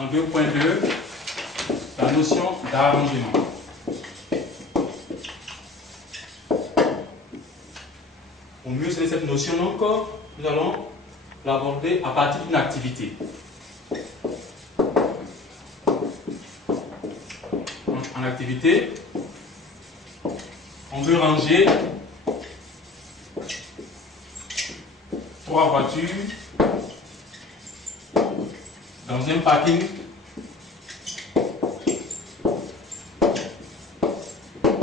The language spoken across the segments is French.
en 2.2 la notion d'arrangement. Pour mieux connaître cette notion, donc, nous allons l'aborder à partir d'une activité. En activité, on veut ranger 3 voitures dans un parking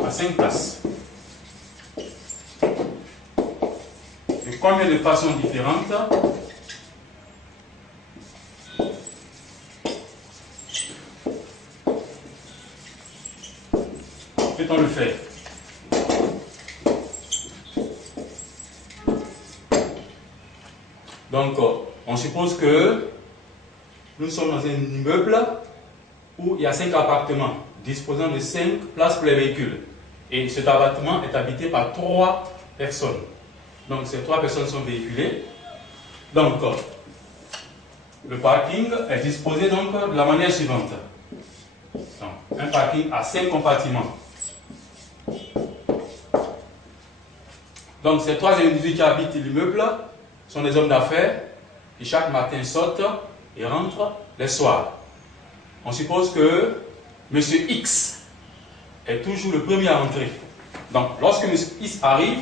à 5 places. De combien de façons différentes? Peut-on le faire? Donc, on suppose que nous sommes dans un immeuble où il y a 5 appartements disposant de 5 places pour les véhicules. Et cet appartement est habité par 3 personnes. Donc, ces 3 personnes sont véhiculées. Donc, le parking est disposé donc de la manière suivante. Donc, un parking à 5 compartiments. Donc, ces 3 individus qui habitent l'immeuble sont des hommes d'affaires qui chaque matin sortent et rentrent les soirs. On suppose que M. X est toujours le premier à rentrer. Donc, lorsque M. X arrive,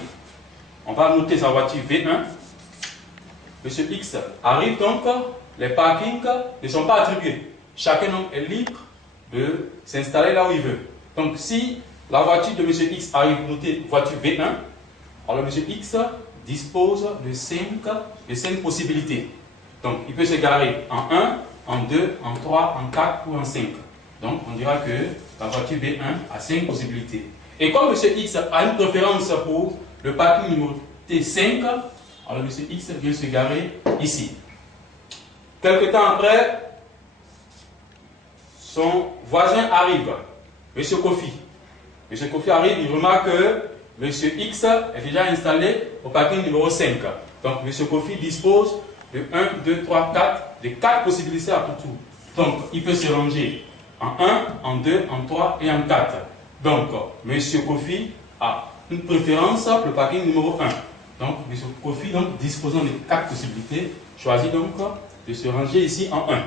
on va noter sa voiture V1. M. X arrive donc, les parkings ne sont pas attribués. Chacun donc est libre de s'installer là où il veut. Donc, si la voiture de M. X arrive, notez voiture V1, alors M. X dispose de 5 possibilités. Donc, il peut se garer en 1, en 2, en 3, en 4 ou en 5. Donc, on dira que la voiture B1 a 5 possibilités. Et comme M. X a une préférence pour le parking numéroté 5, alors M. X vient se garer ici. Quelque temps après, son voisin arrive, M. Kofi. M. Kofi arrive, il remarque que M. X est déjà installé au parking numéro 5. Donc, M. Kofi dispose de 1, 2, 3, 4, de 4 possibilités à tout tour. Donc, il peut se ranger en 1, en 2, en 3 et en 4. Donc, M. Kofi a une préférence pour le parking numéro 1. Donc, M. Kofi, donc, disposant de 4 possibilités, choisit donc de se ranger ici en 1.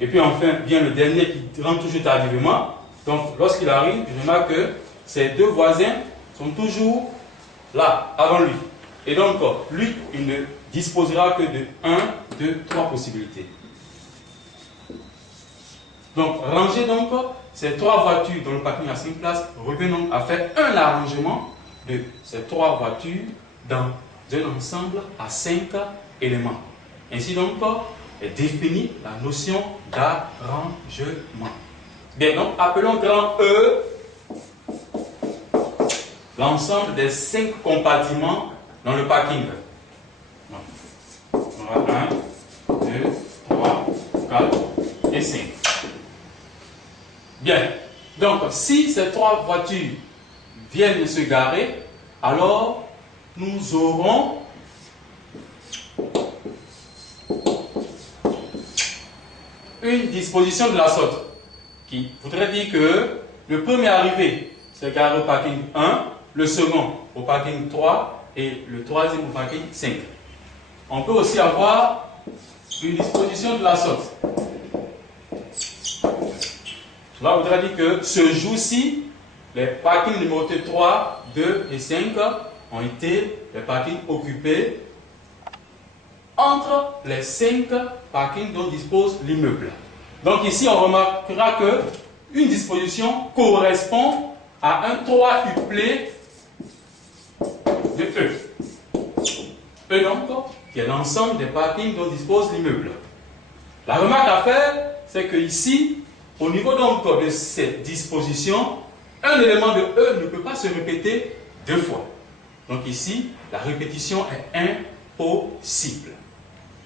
Et puis enfin, vient le dernier qui rentre toujours tardivement. Donc, lorsqu'il arrive, il remarque que ses 2 voisins sont toujours là, avant lui. Et donc, lui, il ne disposera que de 1, 2, 3 possibilités. Donc, ranger donc ces 3 voitures dans le parking à 5 places revient donc à faire un arrangement de ces 3 voitures dans un ensemble à 5 éléments. Ainsi donc est définie la notion d'arrangement. Bien, donc appelons grand E l'ensemble des 5 compartiments dans le parking. Donc, on aura 1, 2, 3, 4 et 5. Bien, donc si ces 3 voitures viennent se garer, alors nous aurons une disposition de la sorte qui voudrait dire que le premier arrivé se gare au parking 1, le second au parking 3 et le troisième au parking 5. On peut aussi avoir une disposition de la sorte. Cela voudrait dire que ce jour-ci, les parkings numérotés 3, 2 et 5 ont été les parkings occupés entre les 5 parkings dont dispose l'immeuble. Donc ici, on remarquera que une disposition correspond à un 3 uplé de E. E donc, qui est l'ensemble des parkings dont dispose l'immeuble. La remarque à faire, c'est que ici, au niveau donc de cette disposition, un élément de E ne peut pas se répéter 2 fois. Donc ici, la répétition est impossible.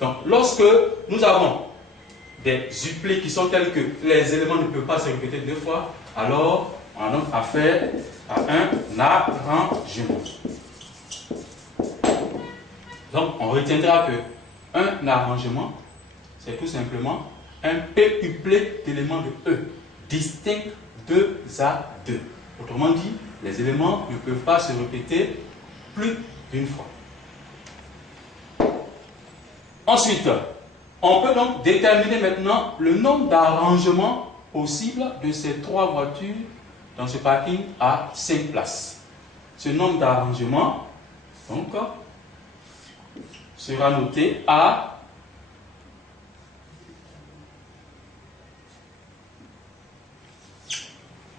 Donc lorsque nous avons des uplés qui sont tels que les éléments ne peuvent pas se répéter 2 fois, alors on a donc affaire à un arrangement. Donc on retiendra que un arrangement, c'est tout simplement un P-uplet d'éléments de E, distinct 2 à 2. Autrement dit, les éléments ne peuvent pas se répéter plus d'une fois. Ensuite, on peut donc déterminer maintenant le nombre d'arrangements possibles de ces 3 voitures dans ce parking à 5 places. Ce nombre d'arrangements donc sera noté à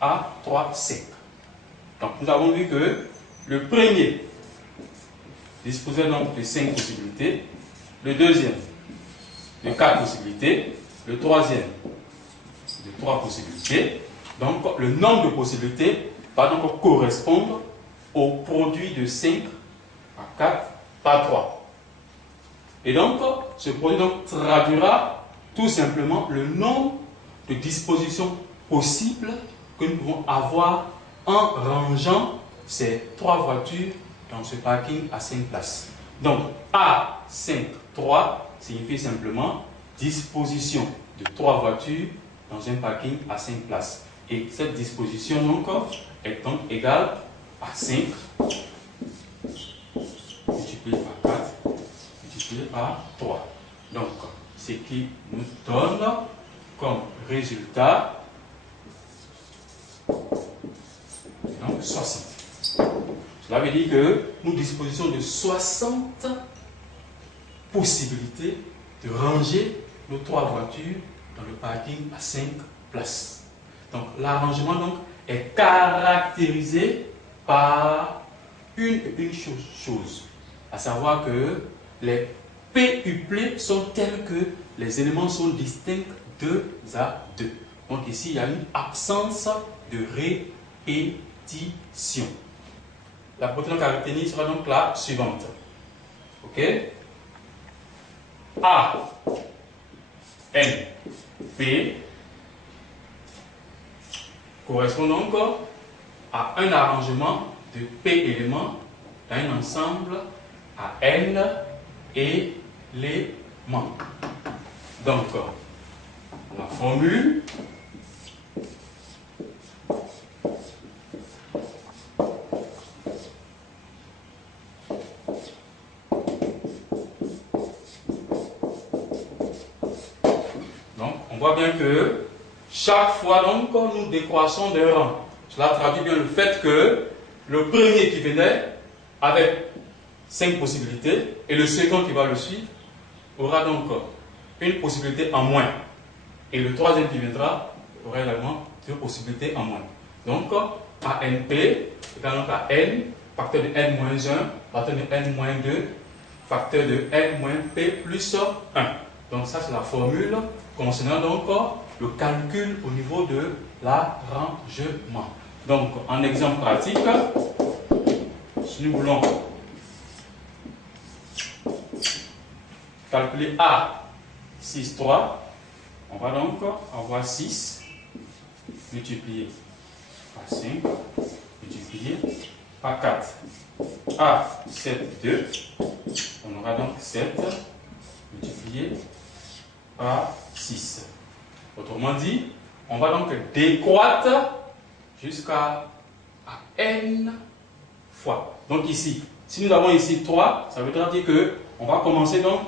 A3,5. Donc nous avons vu que le premier disposait donc de 5 possibilités, le deuxième de 4 possibilités, le troisième de 3 possibilités. Donc le nombre de possibilités va donc correspondre au produit de 5 à 4 par 3. Et donc ce produit donc traduira tout simplement le nombre de dispositions possibles que nous pouvons avoir en rangeant ces 3 voitures dans ce parking à 5 places. Donc A5, 3 signifie simplement disposition de 3 voitures dans un parking à 5 places. Et cette disposition donc est donc égale à 5 multiplié par 4 multiplié par 3. Donc ce qui nous donne comme résultat donc 60. Cela veut dire que nous disposons de 60 possibilités de ranger nos 3 voitures dans le parking à 5 places. Donc l'arrangement donc est caractérisé par une chose, à savoir que les P-uplets sont tels que les éléments sont distincts 2 à 2. Donc ici il y a une absence de répétition. La protéine caractéristique sera donc la suivante. Ok? A, N, P correspond donc à un arrangement de P éléments dans un ensemble à N éléments. Donc, la formule on voit bien que chaque fois donc nous décroissons d'un rang. Cela traduit bien le fait que le premier qui venait avec 5 possibilités et le second qui va le suivre aura donc une possibilité en moins. Et le troisième qui viendra aura également 2 possibilités en moins. Donc ANP égale donc à N, facteur de N-1, facteur de N-2, facteur de N-P plus 1. Donc ça c'est la formule concernant donc le calcul au niveau de l'arrangement. Donc en exemple pratique, si nous voulons calculer A6, 3, on va donc avoir 6 multiplié par 5 multiplié par 4. A7, 2, on aura donc 7 multiplié par 6. Autrement dit, on va donc décroître jusqu'à n fois. Donc ici, si nous avons ici 3, ça veut dire que on va commencer donc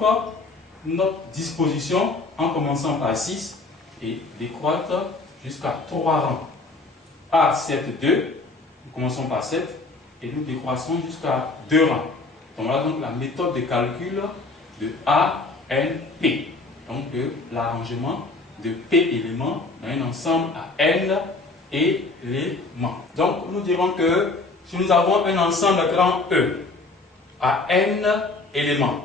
notre disposition en commençant par 6 et décroître jusqu'à 3 rangs. A7, 2, nous commençons par 7 et nous décroissons jusqu'à 2 rangs. Donc voilà donc la méthode de calcul de ANP. Donc de l'arrangement de P éléments dans un ensemble à N éléments. Donc nous dirons que si nous avons un ensemble grand E à N éléments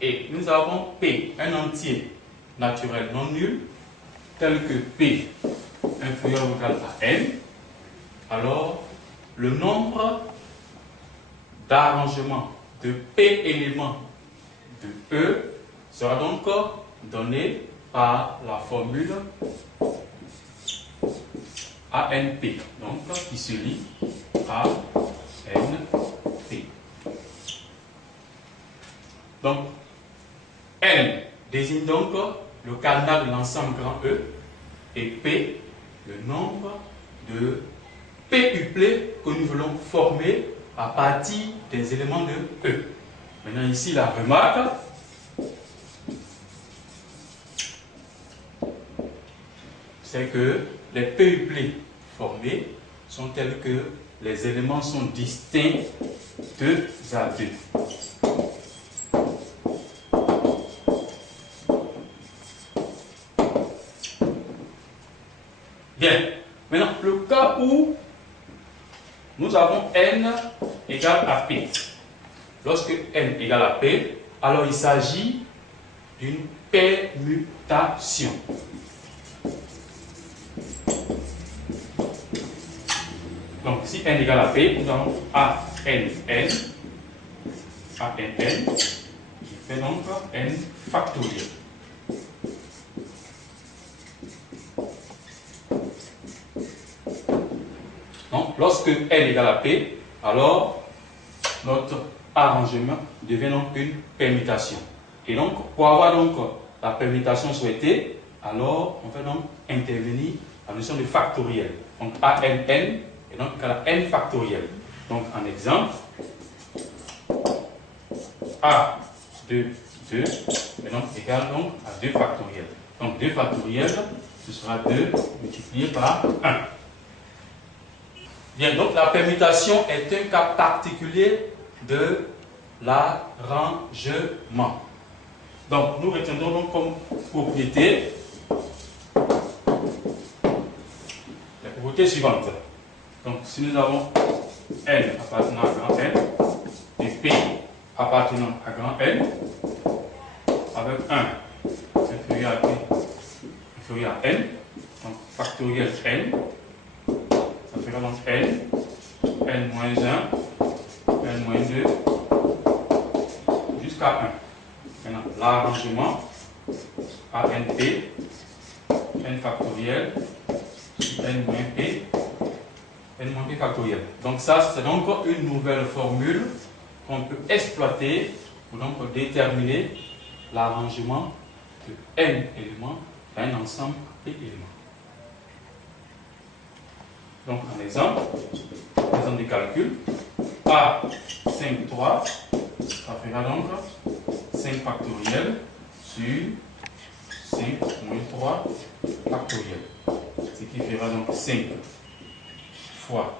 et nous avons P, un entier naturel non nul, tel que P inférieur ou égal à N, alors le nombre d'arrangements de P éléments de E sera donc donné par la formule ANP, donc qui se lit ANP. Donc N désigne donc le cadenas de l'ensemble grand E, et P, le nombre de P-uplets que nous voulons former à partir des éléments de E. Maintenant ici la remarque, c'est que les P-uplets formés sont tels que les éléments sont distincts 2 à 2. Bien, maintenant le cas où nous avons n égale à p. Lorsque n égale à p, alors il s'agit d'une permutation. Donc si n égale à p, nous avons ANN, qui fait donc n factoriel. Donc lorsque n égale à p, alors notre arrangement devient donc une permutation. Et donc pour avoir donc la permutation souhaitée, alors on fait donc intervenir la notion de factoriel. Donc ANN est donc égal à n factoriel. Donc en exemple, A de 2 est donc égal donc à 2 factoriel. Donc 2 factoriel, ce sera 2 multiplié par 1. Bien, donc la permutation est un cas particulier de l'arrangement. Donc nous retiendrons donc comme propriété la propriété suivante. Donc si nous avons n appartenant à grand N et P appartenant à grand N avec 1 inférieur à P inférieur à N, donc factoriel N, ça fera donc N, N moins 1, N moins 2, jusqu'à 1. Maintenant, l'arrangement ANP, N factoriel, N moins P, N moins P factoriel. Donc ça, c'est donc une nouvelle formule qu'on peut exploiter pour donc déterminer l'arrangement de N éléments d'un ensemble P éléments. Donc, un exemple de calcul, A 5, 3, ça fera donc 5 factoriel sur 5 moins 3 factoriel. Ce qui fera donc 5 fois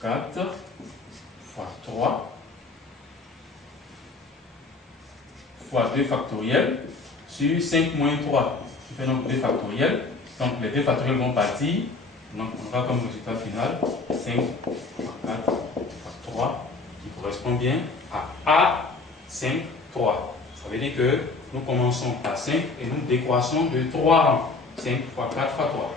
4 fois 3 fois 2 factoriel sur 5 moins 3, qui fait donc 2 factoriel. Donc, les 2 factoriels vont partir. Donc, on aura comme résultat final 5 fois 4 fois 3 qui correspond bien à A5, 3. Ça veut dire que nous commençons par 5 et nous décroissons de 3 rangs. 5 fois 4 fois 3.